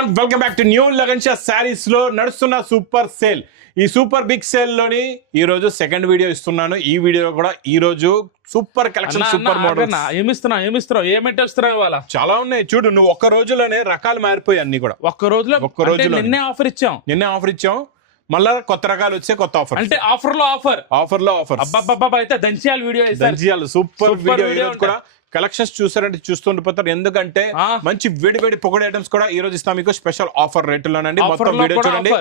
Everyone welcome back to new Lagan Sha saris లో నడుస్తున్న super sale. ఈ సూపర్ బిగ్ సేల్ లోని ఈ రోజు సెకండ్ వీడియో ఇస్తున్నాను. ఈ వీడియోలో కూడా ఈ రోజు సూపర్ కలెక్షన్, సూపర్ మోడల్స్ ఏమిస్తున్నావు ఇవాళ చాలా ఉన్నాయి. చూడు, నువ్వు ఒక్క రోజులోనే రకాలు మారిపోయి అన్ని కూడా ఒక్క రోజులో నిన్నే ఆఫర్ ఇచ్చాం. మళ్ళా కొత్త రకాలు వచ్చే కొత్త ఆఫర్ అంటే ఆఫర్ లో ఆఫర్ అబ్బబ్బబ్బా అయితే దంచియాల వీడియో సూపర్ వీడియో కూడా కలెక్షన్స్ చూసారంటే చూస్తుండిపోతారు. ఎందుకంటే మంచి వేడి పొగడి ఐటమ్స్ కూడా ఈ రోజు ఇస్తాం మీకు స్పెషల్ ఆఫర్ రేట్లోనండి. మొత్తం వీడియో చూడండి.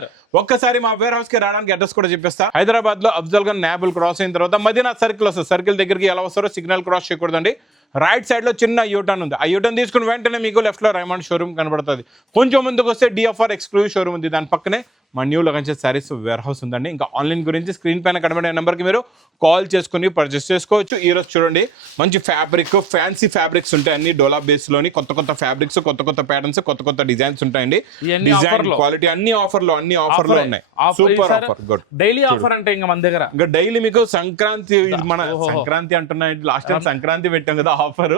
ఒక్కసారి మా వేర్ హౌస్ కి రావడానికి అడ్రస్ కూడా చెప్పేస్తా. హైదరాబాద్ లో అఫ్జల్ గన్ నాబుల్ క్రాస్ అయిన తర్వాత మదీనా సర్కిల్ వస్తుంది. సర్కిల్ దగ్గరికి ఎలా వస్తారో సిగ్నల్ క్రాస్ చేయకూడదండి. రైట్ సైడ్ లో చిన్న యూటర్న్ ఉంది. ఆ యూటర్న్ తీసుకుని వెంటనే మీకు లెఫ్ట్ లో రైమండ్ షోరూమ్ కనబడుతుంది. కొంచెం ముందుకు వస్తే డిఎఫ్ఆర్ ఎక్స్క్లూజివ్ షోరూమ్ ఉంది. దాని పక్కనే మా new Lagan Sha sarees warehouse ఉందండి. ఇంకా ఆన్లైన్ గురించి స్క్రీన్ పైన కనబడే నెంబర్కి మీరు కాల్ చేసుకుని పర్చేస్ చేసుకోవచ్చు. ఈ రోజు చూడండి, మంచి ఫ్యాబ్రిక్, ఫ్యాన్సీ ఫ్యాబ్రిక్స్ ఉంటాయి. అన్ని డోలా బేస్ లోని కొత్త ఫ్యాబ్రిక్స్, కొత్త ప్యాటర్న్స్, కొత్త డిజైన్స్ ఉంటాయండి. డిజైన్ క్వాలిటీ అన్ని ఆఫర్లో ఉన్నాయి. Super offer, good. Daily offer అంటే ఇంకా మన దగ్గర ఇంకా డైలీ మీకు సంక్రాంతి, మన సంక్రాంతి అంటున్నా, లాస్ట్ టైం సంక్రాంతి పెట్టాం కదా ఆఫర్.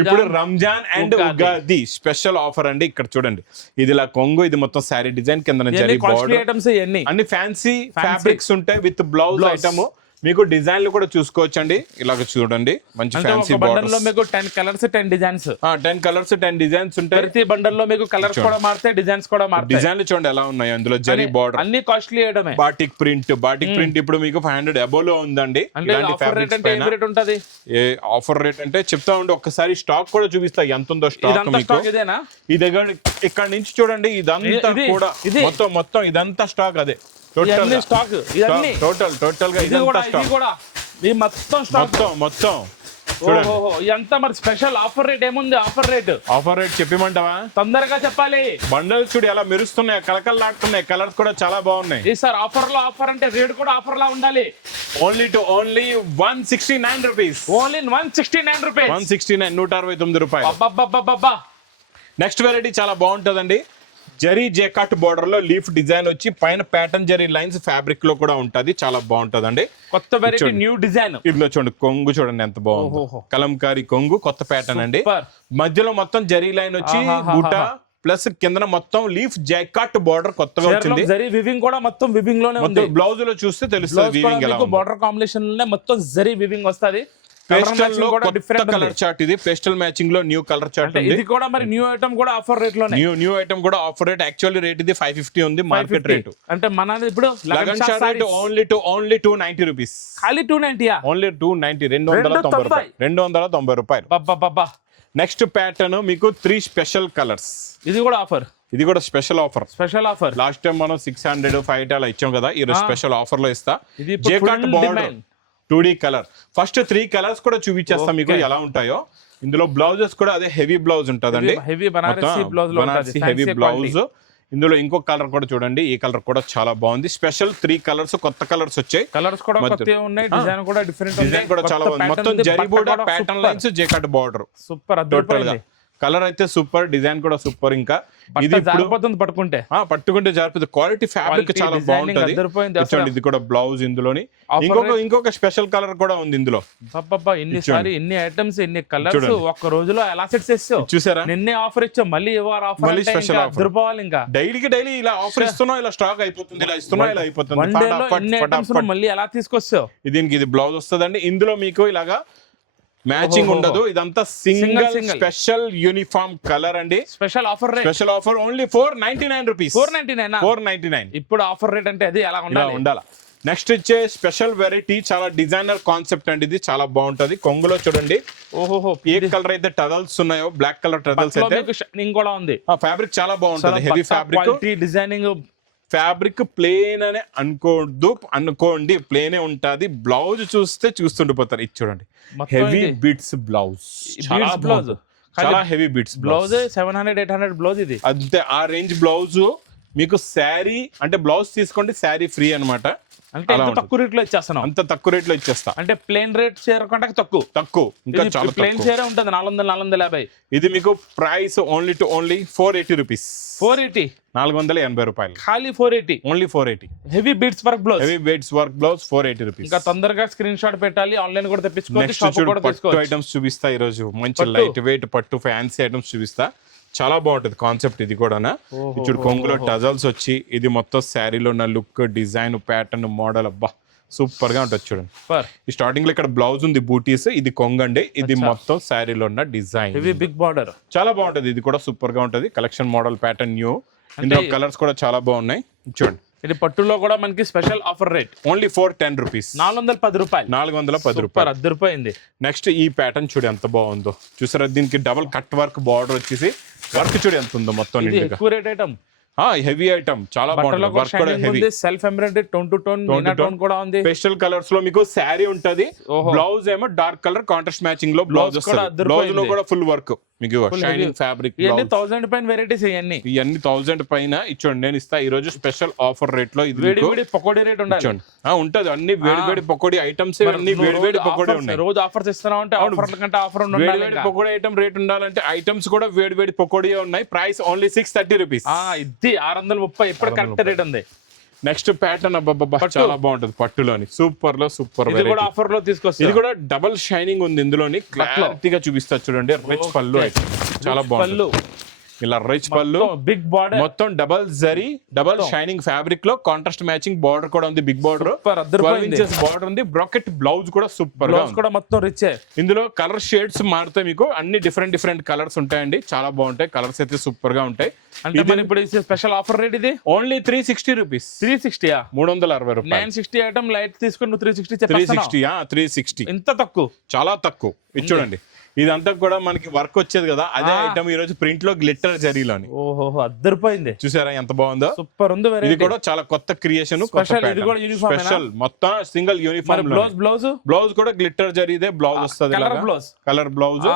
ఇప్పుడు Ramzan and Ugadi special offer అండి. ఇక్కడ చూడండి, ఇది ఇలా కొంగు, ఇది మొత్తం శారీ డిజైన్ కింద జరీ బార్డర్, అన్ని ఫ్యాన్సీ ఫ్యాబ్రిక్స్ ఉంటాయి విత్ బ్లౌజ్ ఐటమ్. మీకు డిజైన్లు కూడా చూసుకోవచ్చు అండి. ఇలాగ చూడండి, మంచి ఫ్యాన్సీ బండల్ లో మీకు 10 కలర్స్ 10 డిజైన్స్ 10 కలర్స్ 10 డిజైన్స్ ఉంటాయి. ప్రతి బండల్ లో మీకు కలర్స్ కూడా మారుతాయి, డిజైన్స్ కూడా మారుతాయి. డిజైన్లు చూడండి ఎలా ఉన్నాయి. అందులో జరీ బార్డర్, అన్ని కాస్ట్లీ ఐటమే. బాటిక్ ప్రింట్ ఇప్పుడు మీకు 500 అబోవ్ లో ఉందండి. ఆఫర్ రేట్ అంటే ఏ రేట్ ఉంటది? ఆఫర్ రేట్ అంటే చెప్తా ఉండి ఒక్కసారి స్టాక్ కూడా చూపిస్తా ఎంత ఉందో స్టాక్ మీకు. ఈ దగ్గర ఇక్కడ నుంచి చూడండి, ఇదంతా కూడా మొత్తం ఇదంతా స్టాక్. అదే టోటల్ గా మొత్తం ఎంత మరి స్పెషల్ ఆఫర్ రేట్ ఏముంది? ఆఫర్ రేట్ చెప్పమంటావా? తొందరగా చెప్పాలి. బండల్స్ చూడు ఎలా మెరుస్తున్నాయి, కలకల్లాడుతున్నాయి. కలర్స్ కూడా చాలా బాగున్నాయి. సార్ ఆఫర్ అంటే రేట్ కూడా ఆఫర్ లా ఉండాలి. Only 169 rupees. Only 169 rupees. 169 రూపాయలు. నెక్స్ట్ వెరైటీ చాలా బాగుంటదండి. జరీ జేకాట్ బోర్డర్ లో లీఫ్ డిజైన్ వచ్చి పైన ప్యాటర్న్ జరీ లైన్స్ ఫ్యాబ్రిక్ లో కూడా ఉంటది. చాలా బాగుంటదండి. కొత్త వెరైటీ న్యూ డిజైన్. ఇందులో చూడండి, కొంగు చూడండి ఎంత బాగుంది. కలంకారీ కొంగు, కొత్త ప్యాటర్న్ అండి. మధ్యలో మొత్తం జరీ లైన్ వచ్చి బూటా ప్లస్ కింద మొత్తం లీఫ్ జైకాట్ బోర్డర్ కొత్తగా వచ్చింది. జరీ వివింగ్ కూడా మొత్తం వివింగ్ లోనే ఉంది. బ్లౌజ్ లో చూస్తే తెలుస్తుంది వివింగ్ ఎలా ఉంది. బోర్డర్ కాంబినేషన్ లోనే మొత్తం జరీ వివింగ్ వస్తది. పేస్టల్ లో కొత్త కలర్ చార్ట్, ఇది పేస్టల్ మ్యాచింగ్ లో న్యూ కలర్ చార్ట్ ఉంది. ఇది కూడా మరి న్యూ ఐటమ్ కూడా ఆఫర్ రేట్ లోనే. న్యూ ఐటమ్ కూడా ఆఫర్ రేట్. యాక్చువల్లీ రేట్ ఇది 550 ఉంది మార్కెట్ రేట్. అంటే మనది ఇప్పుడు lagan Shah rate only 290 rupees. ఖాళీ 290. ఓన్లీ 290, 290 రూపాయలు. నెక్స్ట్ ప్యాటర్న్ మీకు 3 స్పెషల్ కలర్స్. ఇది కూడా ఆఫర్. ఇది కూడా స్పెషల్ ఆఫర్. లాస్ట్ టైం మనం 600, 500 అలా ఇచ్చాం కదా. ఈ రోజు స్పెషల్ ఆఫర్ లో ఇస్తా. జేకాట్ border 2D colour. First 3 colours కూడా చూపించేస్తా మీకు ఎలా ఉంటాయో. ఇందులో బ్లౌజెస్ కూడా అదే హెవీ బ్లౌజ్ ఉంటదండి. Banarasi heavy blouse. ఇందులో ఇంకో కలర్ కూడా చూడండి, ఈ కలర్ కూడా చాలా బాగుంది. స్పెషల్ 3 కలర్స్, కొత్త కలర్స్ వచ్చాయి. కలర్స్ కూడా కొత్తగా ఉన్నాయి. డిజైన్ కూడా డిఫరెంట్, డిజైన్ కూడా చాలా బాగుంది. మొత్తం zari border, pattern lines, జేకాట్ border. Super total గా కలర్ అయితే సూపర్, డిజైన్ కూడా సూపర్. ఇంకా ఇది పట్టుకుంటే జారిపోతుంది. క్వాలిటీ ఫ్యాబ్రిక్ చాలా బాగుంటది. ఇది కూడా బ్లౌజ్. ఇందులోని ఇంకొక స్పెషల్ కలర్ కూడా ఉంది ఇందులో. ఎన్ని ఐటమ్స్, ఎన్ని కలర్స్ ఒక్క రోజులో ఎలా సెట్ చేస్తావు చూసారా? నిన్నే ఆఫర్ ఇచ్చాం, మళ్ళీ మళ్ళీ స్పెషల్ ఆఫర్. ఇంకా డైలీ ఇలా ఆఫర్ ఇస్తున్నాం, ఇలా స్టాక్ అయిపోతుంది, ఇలా ఇస్తున్నాం, ఇలా అయిపోతుంది. మళ్ళీ ఎలా తీసుకొస్తావు? దీనికి ఇది బ్లౌజ్ వస్తుందండి. ఇందులో మీకు ఇలాగా మ్యాచింగ్ ఉండదు. ఇదంతా సింగిల్ స్పెషల్ యూనిఫామ్ కలర్ అండి. Special offer only 499 rupees. 499. ఇప్పుడు ఆఫర్ రేట్ అంటే అది ఎలా ఉండాలి? నెక్స్ట్ ఇచ్చే స్పెషల్ వెరైటీ చాలా డిజైనర్ కాన్సెప్ట్ అండి. ఇది చాలా బాగుంటది. కొంగులో చూడండి, ఏ కలర్ అయితే టజల్స్ ఉన్నాయో, బ్లాక్ కలర్ టజల్స్ అయితే షైనింగ్ కూడా ఉంది. ఫ్యాబ్రిక్ చాలా బాగుంటది. Heavy fabric, designing. Fabric plain అని అనుకోండి, ప్లేనే ఉంటది. బ్లౌజ్ చూస్తే చూస్తుండిపోతారు. ఇది చూడండి, హెవీ బిట్స్ బ్లౌజ్. చాలా హెవీ బిట్స్ బ్లౌజ్. 700-800 బ్లౌజ్. ఇది అంతే, ఆ రేంజ్ బ్లౌజ్ మీకు. శారీ అంటే బ్లౌజ్ తీసుకోండి, శారీ ఫ్రీ అనమాట. అంటే తక్కువ రేట్ లో ఇచ్చేస్తాను. అంత తక్కువ రేట్ లో ఇచ్చేస్తా. అంటే ప్లేన్ రేట్ చీర కంటే తక్కువ. ఇంకా చాలా ప్లేన్ చీర ఉంటుంది 400-450. ఇది మీకు ప్రైస్ ఓన్లీ 480 రూపీస్. 480 రూపాయలు. ఖాళీ 480. Only 480. Heavy beads work blouse 480 rupees. ఇంకా తొందరగా స్క్రీన్ షాట్ పెట్టాలి, ఆన్లైన్ కూడా తెప్పించుకోవచ్చు. పట్టు ఐటమ్స్ చూపిస్తా ఈ రోజు. మంచి లైట్ వెయిట్ పట్టు ఫ్యాన్సీ ఐటమ్స్ చూపిస్తా. చాలా బాగుంటది కాన్సెప్ట్ ఇది కూడా. చూడు కొంగులో టజల్స్ వచ్చి ఇది మొత్తం శారీలో ఉన్న లుక్, డిజైన్, ప్యాటర్న్, మోడల్ అబ్బా సూపర్ గా ఉంటుంది చూడండి. ఈ స్టార్టింగ్ లో ఇక్కడ బ్లౌజ్ ఉంది బూటీస్, ఇది కొంగండి, ఇది మొత్తం శారీలో ఉన్న డిజైన్, ఇది బిగ్ బార్డర్, చాలా బాగుంటది. ఇది కూడా సూపర్ గా ఉంటది. కలెక్షన్ మోడల్ ప్యాటర్న్ న్యూ, ఇందులో కలర్స్ కూడా చాలా బాగున్నాయి చూడండి. ఇది పట్టులో కూడా మనకి special offer rate only for 10 rupees, 410 రూపాయలు, 410 రూపాయలు. అద్దరిపోయింది. నెక్స్ట్ ఈ ప్యాటర్న్ చూడు ఎంత బాగుందో చూసారా, దీనికి డబుల్ కట్ వర్క్ బార్డర్ వచ్చేసి వర్క్ చూడు ఎంత ఉందో మొత్తం నిండుగా. ఎక్కువ రేట్ ఐటమ్, హెవీ ఐటమ్, చాలా బాగుంటుంది. వర్క్ కూడా heavy, self embroidery tone to tone tone కూడా ఉంది. పేస్టల్ కలర్స్ లో మీకు శారీ ఉంటది, బ్లౌజ్ ఏమో డార్క్ కలర్ కాంట్రాస్ట్ మ్యాచింగ్ లో బ్లౌజ్ వస్తుంది. బ్లౌజ్ లో కూడా ఫుల్ వర్క్ మీకు షైనింగ్ ఫ్యాబ్రిక్. ఇవన్నీ 1000 పైన వెరైటీస్, ఇవన్నీ 1000 పైన ఇచ్చోండి. నేను ఇస్తా ఈ రోజు స్పెషల్ ఆఫర్ రేట్ లో. ఇది వేడి వేడి పకోడీ రేట్ ఉండాలి, ఉంటది. అన్ని వేడి వేడి పకోడీ ఐటమ్స్, అన్ని వేడి వేడి పకోడీ ఉన్నాయి. రోజు ఆఫర్స్ ఇస్తున్నాం అంటే ఆఫర్ కంటే ఆఫర్ ఉండాలి. వేడి వేడి పకోడీ ఐటమ్ రేట్ ఉండాలంటే ఐటమ్స్ కూడా వేడి వేడి పకోడీ ఉన్నాయి. Price only 630 rupees. ఇది 630, ఇప్పుడు కరెక్ట్ రేట్ ఉంది. నెక్స్ట్ ప్యాటర్న్ అబ్బా చాలా బాగుంటది పట్టులోని, సూపర్ లో సూపర్. ఇది కూడా ఆఫర్ లో తీసుకొస్తా. ఇది కూడా డబల్ షైనింగ్ ఉంది ఇందులోని, క్లారిటీగా చూపిస్తా చూడండి. రిచ్ పళ్ళు చాలా బాగుంది, ఇలా రిచ్ పళ్ళు, బిగ్ బార్డర్, మొత్తం double zari, double shining fabric లో కాంట్రాస్ట్ మ్యాచింగ్ బార్డర్ కూడా ఉంది. బిగ్ బార్డర్, 12 ఇంచెస్ బార్డర్ ఉంది. బ్రాకెట్ బ్లౌజ్ కూడా సూపర్ గా కూడా మొత్తం రిచ్. ఇందులో కలర్ షేడ్స్ మారుతాయి మీకు, అన్ని డిఫరెంట్ డిఫరెంట్ కలర్స్ ఉంటాయండి, చాలా బాగుంటాయి. కలర్స్ అయితే సూపర్ గా ఉంటాయి. అంటే మనం ఇప్పుడు స్పెషల్ ఆఫర్ రేట్ ఇది ఓన్లీ 360 రూపీస్. 360 360 రూపాయలు. 960 ఐటమ్ లైట్ తీసుకుని 360 360 ఇంత తక్కువ, చాలా తక్కువ. ఇది చూడండి, ఇదంతా కూడా మనకి వర్క్ వచ్చేది కదా, అదే ఐటమ్ ఈ రోజు ప్రింట్ లో గ్లిట్టర్ జరీలోని. ఓహో అద్దరిపోయింది, చూసారా ఎంత బాగుందో, సూపర్ ఉంది. ఇది కూడా చాలా కొత్త క్రియేషన్, స్పెషల్ మొత్తం సింగిల్ యూనిఫామ్. బ్లౌజ్ కూడా గ్లిట్టర్ జరీదే బ్లౌజ్ వస్తుంది, కలర్ బ్లౌజ్.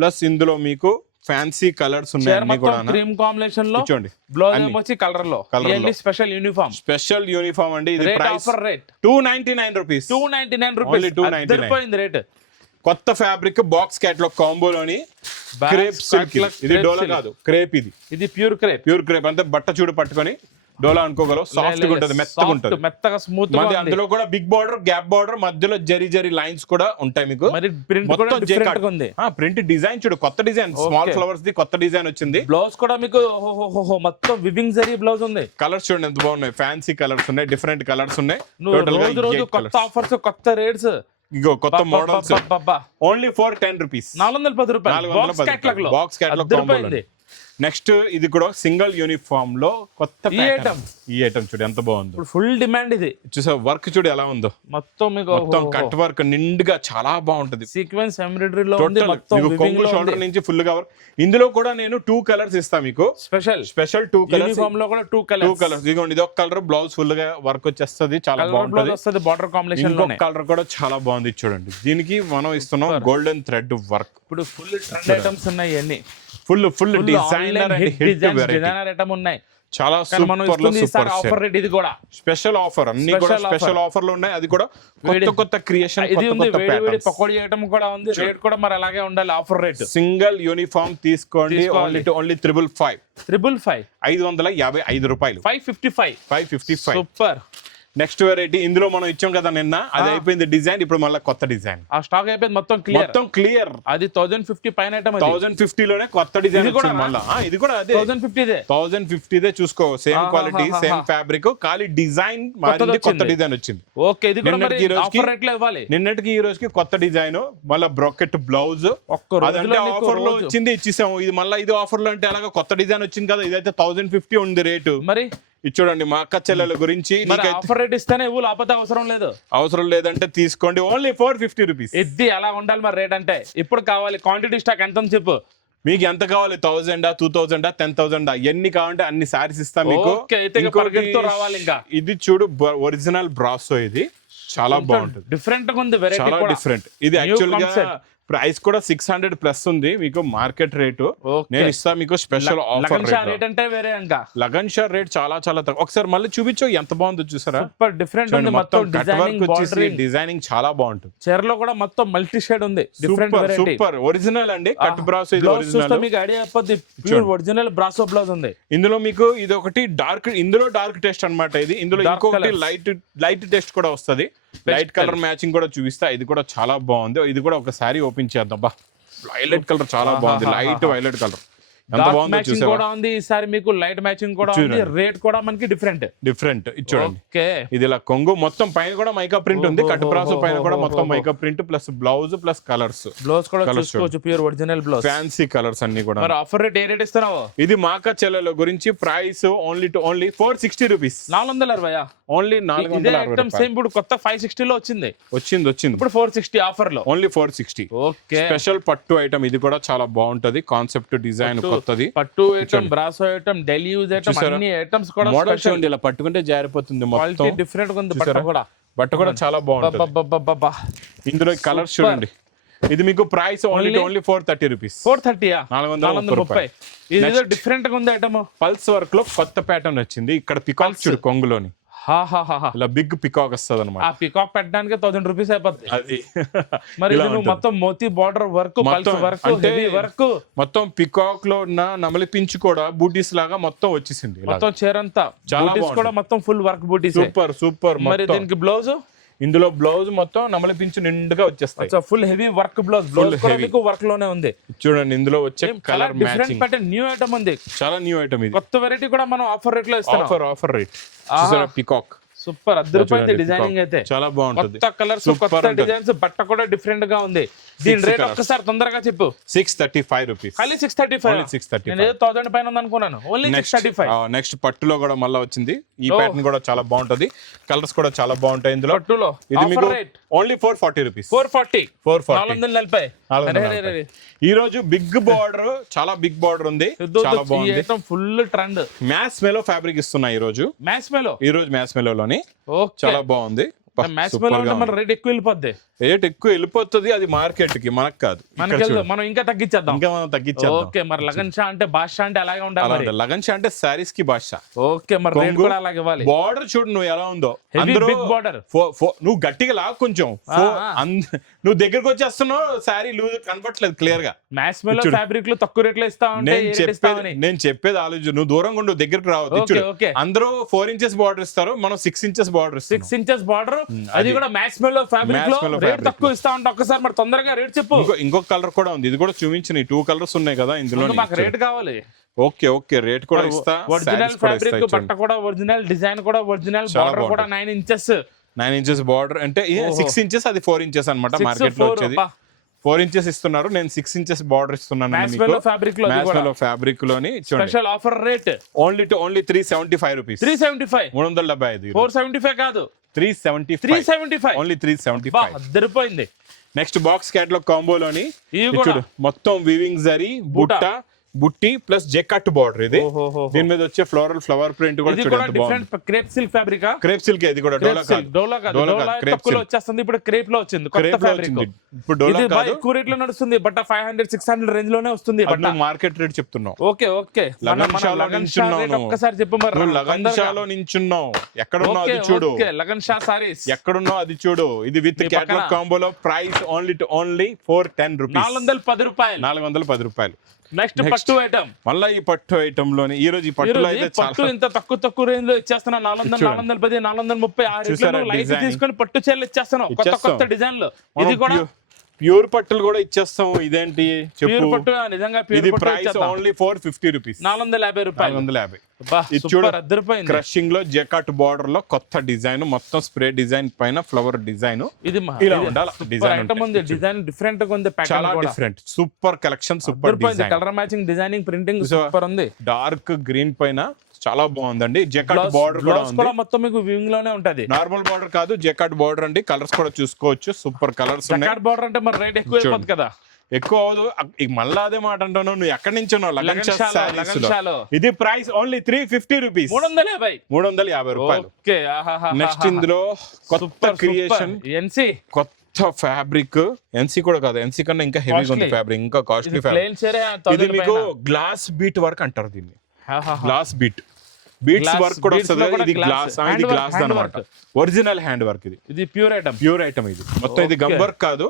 ప్లస్ ఇందులో మీకు ఫ్యాన్సీ కలర్స్ ఉన్నాయి, అన్ని కూడా క్రీమ్ కాంబినేషన్ లో. చూడండి బ్లౌజ్ వచ్చి కలర్ లో, స్పెషల్ యూనిఫామ్, స్పెషల్ యూనిఫామ్ అండి. ఇది price offer rate 299 rupees, 299 rupees, అద్దరిపోయింది రేట్. కొత్త ఫ్యాబ్రిక్ బాక్స్ క్యాటలాగ్ కాంబోలోని క్రేప్ సిల్క్. ఇది డోలా కాదు, క్రేప్. ఇది ప్యూర్ క్రేప్, ప్యూర్ క్రేప్. అంటే బట్ట చూడు పట్టుకొని డోలా అనుకోగలవు, సాఫ్ట్ గా ఉంటుంది, మెత్తగా ఉంటుంది, మెత్తగా స్మూత్. అందులో కూడా బిగ్ బార్డర్, గ్యాప్ బార్డర్, మధ్యలో జరీ జరీ లైన్స్ కూడా ఉంటాయి మీకు. ప్రింట్ డిజైన్ చూడు, కొత్త డిజైన్, స్మాల్ ఫ్లవర్స్ ది కొత్త డిజైన్ వచ్చింది. బ్లౌజ్ కూడా మీకు మొత్తం వివింగ్ జరీ బ్లౌజ్ ఉంది. కలర్స్ చూడండి ఎంత బాగున్నాయి, ఫ్యాన్సీ కలర్స్ ఉన్నాయి, డిఫరెంట్ కలర్స్ ఉన్నాయి. రోజు కొత్త ఆఫర్స్, కొత్త రేట్స్, ఇగో కొత్త మోడల్స్. ఓన్లీ ఫర్ 10 రూపీస్, 410 రూపాయలు. Box catalogue. నెక్స్ట్ ఇది కూడా సింగిల్ యూనిఫామ్ లో కొత్త ఈ ఐటమ్ చూడు ఎంత బాగుందో, ఫుల్ డిమాండ్. ఇది చూసా వర్క్ చూడు ఎలా ఉందో, మొత్తం కట్ వర్క్ నిండుగా చాలా బాగుంటది. సీక్వెన్స్ ఎంబ్రాయిడరీ లో ఉంది, కొంగు షోల్డర్ నుంచి ఫుల్ గా. ఇందులో కూడా నేను 2 కలర్స్ ఇస్తా మీకు, స్పెషల్ 2 కలర్స్. యూనిఫామ్ లో కూడా 2 కలర్స్. ఇదిగోండి, ఇది ఒక కలర్, బ్లౌజ్ ఫుల్ గా వర్క్ వచ్చేస్తుంది, చాలా బాగుంటది. బార్డర్ కాంబినేషన్ లో కలర్ కూడా చాలా బాగుంది చూడండి. దీనికి మనం ఇస్తున్నాం గోల్డెన్ థ్రెడ్ వర్క్. ఇప్పుడు ఫుల్ ట్రెండ్ ఐటమ్స్ ఉన్నాయి, అన్ని ఫుల్ డిజైనర్ ఐటమ్ ఉన్నాయి, చాలా సూపర్ ఆఫర్ రేట్. ఇది కూడా స్పెషల్ ఆఫర్, అన్ని కూడా స్పెషల్ ఆఫర్ లో ఉన్నాయి. అది కూడా కొత్త క్రియేషన్, పకోడీ ఐటమ్ కూడా ఉంది. రేట్ కూడా మరి అలాగే ఉండాలి, ఆఫర్ రేట్. సింగిల్ యూనిఫామ్ తీసుకోండి, ఓన్లీ 555, 555 రూపాయలు, 555. సూపర్. నెక్స్ట్ వెరైటీ ఇందులో మనం ఇచ్చాం కదా నిన్న, అది అయిపోయింది డిజైన్. ఇప్పుడు మళ్ళీ కొత్త డిజైన్, ఆ స్టాక్ అయిపోయింది, మొత్తం క్లియర్. అది 1050 పైన ఐటమ్, 1050 లోనే కొత్త డిజైన్ మళ్ళీ. ఇది కూడా అదే 1050 చూసుకో, సేమ్ క్వాలిటీ, సేమ్ ఫ్యాబ్రిక్, ఖాళీ డిజైన్ మారింది, కొత్త డిజైన్ వచ్చింది. ఓకే, ఇది కూడా మరి ఆఫర్ రేట్ లో ఇవ్వాలి. నిన్నటికి ఈ రోజుకి కొత్త డిజైన్, మళ్ళీ బ్రాకెట్ బ్లౌజ్. అదంటే ఆఫర్ లో వచ్చింది, ఇచ్చేసాము. ఇది మళ్ళీ ఇది ఆఫర్ లో అంటే అలాగా కొత్త డిజైన్ వచ్చింది కదా. ఇదైతే 1050 ఉంది రేటు. మరి ఇది చూడండి, మా అక్క చెల్లెల గురించి ఆఫర్ రేట్ ఇస్తేనే లేకపోతే అవసరం లేదంటే తీసుకోండి, ఓన్లీ 450 రూపీస్. ఇది అలా ఉండాలి మరి రేట్ అంటే. ఇప్పుడు కావాలి క్వాంటిటీ స్టాక్ ఎంత చెప్పు, మీకు ఎంత కావాలి? 1000, 2000, 10,000, ఎన్ని కావాలంటే అన్ని సారీస్ ఇస్తాం మీకు. రావాలి. ఇంకా ఇది చూడు, ఒరిజినల్ బ్రాసో. ఇది చాలా బాగుంటుంది, డిఫరెంట్ గా ఉంది, చాలా డిఫరెంట్. ఇది యాక్చువల్ గా ప్రైస్ కూడా 600 ప్లస్ ఉంది మీకు మార్కెట్ రేటు. నేను ఇస్తా మీకు స్పెషల్ ఆఫర్ రేట్ అంటే వేరే. ఇంకా లగన్ షా రేట్ చాలా చాలా తక్కువ. ఒకసారి మళ్ళీ చూపించు ఎంత బాగుందో, చూసారా? సూపర్ డిఫరెంట్ ఉంది, మొత్తం డిజైనింగ్ చాలా బాగుంటుంది. చీరలో కూడా మొత్తం మల్టీ షేడ్ ఉంది, డిఫరెంట్ వెరైటీ. సూపర్ ఒరిజినల్ అండి, కట్ బ్రాసో. ఇది ఒరిజినల్, మీకు ఐడియా అయిపోద్ది. ప్యూర్ ఒరిజినల్ బ్రాసో బ్లౌజ్ ఉంది ఇందులో మీకు. ఇది ఒకటి డార్క్, ఇందులో డార్క్ టెస్ట్ అన్నమాట. ఇది ఇందులో ఇంకొకటి లైట్ టెస్ట్ కూడా వస్తుంది, లైట్ కలర్ మ్యాచింగ్ కూడా చూపిస్తా. ఇది కూడా చాలా బాగుంది. ఇది కూడా ఒక సారీ ఓపెన్ చేద్దాం. వైలెట్ కలర్ చాలా బాగుంది, లైట్ వైలెట్ కలర్. ఎంత బాగుందో మ్యాచింగ్ చూసావా కూడా ఉంది, ఈసారి మీకు లైట్ మ్యాచింగ్ కూడా ఉంది, రేట్ కూడా మనకి డిఫరెంట్ ఇది చూడండి. ఓకే, ఇది ఇలా కొంగు మొత్తం పైన కూడా మైకా ప్రింట్ ఉంది, కట్ బ్రాస్ పైన కూడా మొత్తం mica print plus blouse plus colours కూడా చూసుకోవచ్చు, pure original blouse, fancy colours అన్ని కూడా. మరి ఆఫర్ రేట్ ఏ రేట్ ఇస్తున్నావు? ఇది మాకా చెల్లెల గురించి price only 460 rupees, 460 only 460. Same ఇప్పుడు కొత్త 560 లో వచ్చింది ఇప్పుడు 460 ఆఫర్ లో ఓన్లీ 460. ఓకే, స్పెషల్ పట్టు ఐటమ్, ఇది కూడా చాలా బాగుంటది, కాన్సెప్ట్ డిజైన్ కొత్తది, పట్టు item, brasso item, daily use item, అన్ని ఐటమ్స్ కూడా మోడల్ చూడండి, ఇలా పట్టుకుంటే జారిపోతుంది, క్వాలిటీ డిఫరెంట్ గా ఉంది, బట్ట కూడా చాలా బాగుంటుంది. ఇందులో కలర్స్ చూడండి. ఇది మీకు ప్రైస్ ఓన్లీ 430 రూపీస్, 430. ఇది డిఫరెంట్ గా ఉంది ఐటమ్. పల్స్ వర్క్ లో కొత్త ప్యాటర్న్ వచ్చింది, ఇక్కడ పికాక్ చూడు కొంగులోని ఇలా బిగ్ పికాక్ వస్తుంది అనమాట. ఆ పికాక్ పెట్టడానికి 1000 రూపీస్ అయిపోతుంది. అది మరి ఇది నువ్వు మొత్తం మోతీ border work, pearls work, heavy work, మొత్తం పికాక్ లో ఉన్న నమలి పించ్ కూడా బూటీస్ లాగా మొత్తం వచ్చేసింది, మొత్తం చీరంతా బూటీస్ కూడా మొత్తం ఫుల్ వర్క్ బూటీస్. సూపర్. మరి దీనికి బ్లౌజ్, ఇందులో బ్లౌజ్ మొత్తం నమలి పించు నిండుగా వచ్చేస్తాయి, ఫుల్ హెవీ వర్క్ బ్లౌజ్ కూడా మీకు వర్క్ లోనే ఉంది. చూడండి, ఇందులో వచ్చే colour matching pattern, new item ఉంది, చాలా న్యూ ఐటమ్, ఇది కొత్త వెరైటీ కూడా మనం ఆఫర్ రేట్ లో ఇస్తాం. ఆఫర్ రేట్ పికాక్ సూపర్, అద్దరిపోయింది డిజైనింగ్ అయితే, చాలా బాగుంటుంది, కొత్త కలర్స్, కొత్త డిజైన్స్, బట్ట కూడా డిఫరెంట్ గా ఉంది. దీని రేట్ ఒక్కసారి తొందరగా చెప్పు. 635 రూపీస్, ఖాళీ 635. నేను ఏదో 1000 పైన ఉంది అనుకున్నాను, ఓన్లీ 635. నెక్స్ట్ పట్టులో కూడా మళ్ళీ వచ్చింది, ఈ ప్యాటర్న్ కూడా చాలా బాగుంటది, కలర్స్ కూడా చాలా బాగుంటాయి ఇందులో. పట్టులో ఇది మీకు ఓన్లీ 440 రూపీస్, 440. ఈ రోజు బిగ్ బార్డర్, చాలా బిగ్ బార్డర్ ఉంది, చాలా బాగుంది, ఫుల్ ట్రెండ్. మ్యాస్ మేలో ఫ్యాబ్రిక్ ఇస్తున్నా ఈ రోజు మ్యాస్ మేలోని, చాలా బాగుంది. రేట్ ఎక్కువ వెళ్ళిపోద్ది, అది మార్కెట్ కి, మనకు కాదు, మనం ఇంకా తగ్గించేద్దాం. ఓకే, మరి లగన్ షా అంటే బాద్షా అంటే అలాగే ఉండాలి. లగన్ షా అంటే సారీస్ కి బాద్షా. ఓకే, మరి రేట్ కూడా అలాగే ఇవ్వాలి. బార్డర్ చూడు నువ్వు ఎలా ఉందో, బిగ్ బార్డర్. నువ్వు గట్టిగా లాగా కొంచెం, నువ్వు దగ్గరకు వచ్చేస్తున్నావు, సారీ లూజ్ కనపట్లేదు క్లియర్ గా. మ్యాస్ మేలో ఫ్యాబ్రిక్ లో తక్కువ రేట్ లో ఇస్తావు. నేను చెప్పేది ఆలోచన, నువ్వు దూరంగా ఉండు, దగ్గరకు రావద్దు. అందరూ 4 ఇంచెస్ బార్డర్ ఇస్తారు, మనం 6 ఇంచెస్ బార్డర్, 6 ఇంచెస్ బార్డర్, అది కూడా మ్యాక్స్ మేలో ఫ్యాబ్రిక్ లో రేట్ తక్కువ ఇస్తా ఉంటా. ఒక్కసారి మరి తొందరగా రేట్ చెప్పు. ఇంకొక కలర్ కూడా ఉంది, ఇది కూడా చూపించిన 2 కలర్స్ ఉన్నాయి కదా ఇందులో, మాకు రేట్ కావాలి. ఓకే రేట్ కూడా ఇస్తా. ఒరిజినల్ ఫ్యాబ్రిక్, బట్ట కూడా ఒరిజినల్, డిజైన్ కూడా ఒరిజినల్, బార్డర్ కూడా 9 ఇంచెస్ బార్డర్, అంటే 6 ఇంచెస్, అది 4 ఇంచెస్ అన్నమాట. మార్కెట్ లో వచ్చేది 4 ఇంచెస్ ఇస్తున్నారు, నేను 6 ఇంచెస్ బార్డర్ ఇస్తున్నాను. ఫ్యాబ్రిక్ లోని special offer rate only 375 rupees, 375, 475 కాదు, 375 ఓన్లీ 375. అద్దరిపోయింది. నెక్స్ట్ బాక్స్ క్యాటలాగ్ కాంబోలోని చూడు, మొత్తం వీవింగ్ జరీ, బుట్టి ప్లస్ జెకట్ బార్డర్, ఇది దీని మీద వచ్చే ఫ్లోరల్ ఫ్లవర్ ప్రింట్ కూడా చూడండి, different crepe silk fabric, crepe silk, ఇది కూడా డోలా వచ్చేస్తుంది, ఇప్పుడు క్రేప్ లో వచ్చింది కొత్త ఫ్యాబ్రిక్. ఇప్పుడు డోలా కాదు, ఎక్కువ రేట్ లో నడుస్తుంది, బట్ 500-600 రేంజ్ లోనే వస్తుంది. మార్కెట్ రేట్ చెప్తున్నావు. ఓకే, ఒక్కసారి చెప్పు. మరి లగన్ షాలో నించున్నావు, ఎక్కడ ఉన్నావు అది చూడు, లగన్ షా సారీస్ ఎక్కడున్నావు అది చూడు. ఇది విత్ క్యాటలాగ్ కాంబోలో ప్రైస్ ఓన్లీ 410 రూపీస్, 410 రూపాయలు. నెక్స్ట్ పట్టు ఐటమ్, మళ్ళీ ఈ పట్టు ఐటమ్ లోని ఈ రోజు ఈ పట్టులో అయితే పట్టు ఇంత తక్కువ రేంజ్ లో ఇచ్చేస్తున్నా. 400, 410, 430 లైట్ తీసుకొని పట్టు చీరలు ఇచ్చేస్తాను, కొత్త డిజైన్ లో. ఇది కూడా ప్యూర్ పట్టులు కూడా ఇచ్చేస్తాం. ఇదేంటి ప్యూర్ పట్టు, నిజంగా ఇది ప్రైస్ ఓన్లీ 450 రూపీస్, 450 రూపాయలు. క్రషింగ్ లో జెకాట్ బార్డర్ లో కొత్త డిజైన్, మొత్తం స్ప్రే డిజైన్ పైన ఫ్లవర్ డిజైన్, ఇది ఇలా ఉండాలి. డిజైన్ డిఫరెంట్ గా ఉంది, చాలా different, super collection, super design, colour matching, designing, printing super ఉంది. డార్క్ గ్రీన్ పైన చాలా బాగుందండి. జెకాట్ బార్డర్ కూడా మొత్తం మీకు వివింగ్ లోనే ఉంటది, నార్మల్ బార్డర్ కాదు, జెకాట్ బార్డర్ అండి. కలర్స్ కూడా చూసుకోవచ్చు, సూపర్ కలర్స్ ఉన్నాయి. జెకాట్ బార్డర్ అంటే మరి రేట్ ఎక్కువ అయిపోతుంది కదా, ఎక్కువ అవదు. మళ్ళా అదే మాట అంటున్నావు, నువ్వు ఎక్కడి నుంచి ఉన్నావు? లగన్ షా. ఇది ప్రైస్ ఓన్లీ 350 రూపీస్, 350 రూపాయలు. నెక్స్ట్ ఇందులో కొత్త క్రియేషన్, కొత్త ఫ్యాబ్రిక్, ఎన్సీ కూడా కాదు, ఎన్సీ కన్నా ఇంకా హెవీగా ఉంది ఫ్యాబ్రిక్, ఇంకా కాస్ట్లీ ఫ్యాబ్రిక్. ఇది మీకు గ్లాస్ బీట్ వర్క్ అంటారు దీన్ని, గ్లాస్ బీట్స్ వర్క్ కూడా వస్తుంది. ఇది గ్లాస్ అన్నమాట, ఒరిజినల్ హ్యాండ్ వర్క్. ఇది ప్యూర్ ఐటమ్. ఇది మొత్తం ఇది గమ్ వర్క్ కాదు,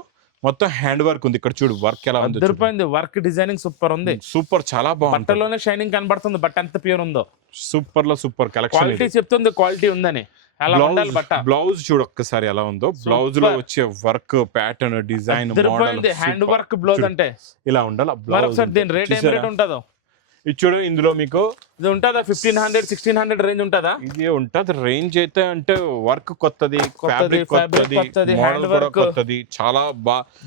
మొత్తం హ్యాండ్ వర్క్ ఉంది. ఇక్కడ చూడు వర్క్ ఎలా ఉంది, వర్క్ డిజైనింగ్ సూపర్ ఉంది, సూపర్, చాలా బాగుంది. బట్టలోనే షైనింగ్ కనబడుతుంది, బట్ట ఎంత ప్యూర్ ఉందో, సూపర్ లో సూపర్ కలెక్షన్. క్వాలిటీ చెప్తుంది, క్వాలిటీ ఉందని. బ్లౌజ్ చూడు ఒక్కసారి ఎలా ఉందో, బ్లౌజ్ లో వచ్చే work pattern, design, hand work blouse అంటే ఇలా ఉండాలి. దీని రేట్ ఏం రేట్ ఉంటుందో ఇది చూడు ఇందులో మీకు ఇది ఉంటుందా 1500-1600 రేంజ్ ఉంటుందా? ఇది ఉంటది రేంజ్ అయితే, అంటే వర్క్ కొత్తది, కొత్తది, ఫ్యాబ్రిక్ కొత్తది, హ్యాండ్ మోడల్ కూడా వర్క్ కొత్తది, చాలా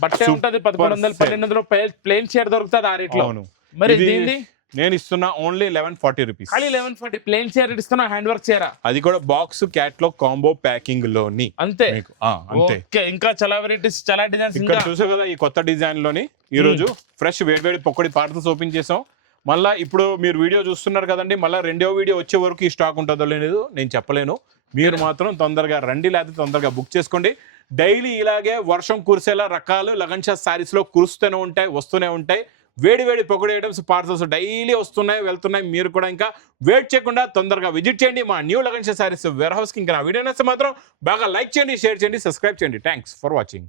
బట్టే ఉంటది 1100-1200 ప్లేన్ షేర్ దొరుకుతుంది ఆ రేట్లో. అవును. మరి ఇది దీనిది నేను ఇస్తున్నా ఓన్లీ 1140 రూపీస్. ఖాళీ 1140 ప్లేన్ షేర్ ఇస్తున్నా, హ్యాండ్ వర్క్ చీర అది కూడా బాక్స్ క్యాట్లాగ్ కాంబో ప్యాకింగ్ లోని అంతే. మీకు అంతే. ఓకే, ఇంకా చాలా వెరైటీస్, చాలా డిజైన్స్. ఇక్కడ ఇంకా చూసావు కదా ఈ కొత్త డిజైన్ లోని ఈ రోజు ఫ్రెష్ వేడి పొక్కడి పార్సల్స్ ఓపెన్ చేసాం. మళ్ళీ ఇప్పుడు మీరు వీడియో చూస్తున్నారు కదండి, మళ్ళీ రెండో వీడియో వచ్చే వరకు ఈ స్టాక్ ఉంటుందో లేదు నేను చెప్పలేను. మీరు మాత్రం తొందరగా రండి, లేకపోతే తొందరగా బుక్ చేసుకోండి. డైలీ ఇలాగే వర్షం కురిసేలా రకాలు లగన్ షా సారీస్ లో కురుస్తూనే ఉంటాయి, వస్తూనే ఉంటాయి. వేడి పొగడి ఐటమ్స్ పార్సల్స్ డైలీ వస్తున్నాయి, వెళ్తున్నాయి. మీరు కూడా ఇంకా వెయిట్ చేయకుండా తొందరగా విజిట్ చేయండి మా new Lagan Sha sarees warehouse కి. ఇంకా నా వీడియో నచ్చితే మాత్రం బాగా లైక్ చేయండి, షేర్ చేయండి, సబ్స్క్రైబ్ చేయండి. Thanks for watching.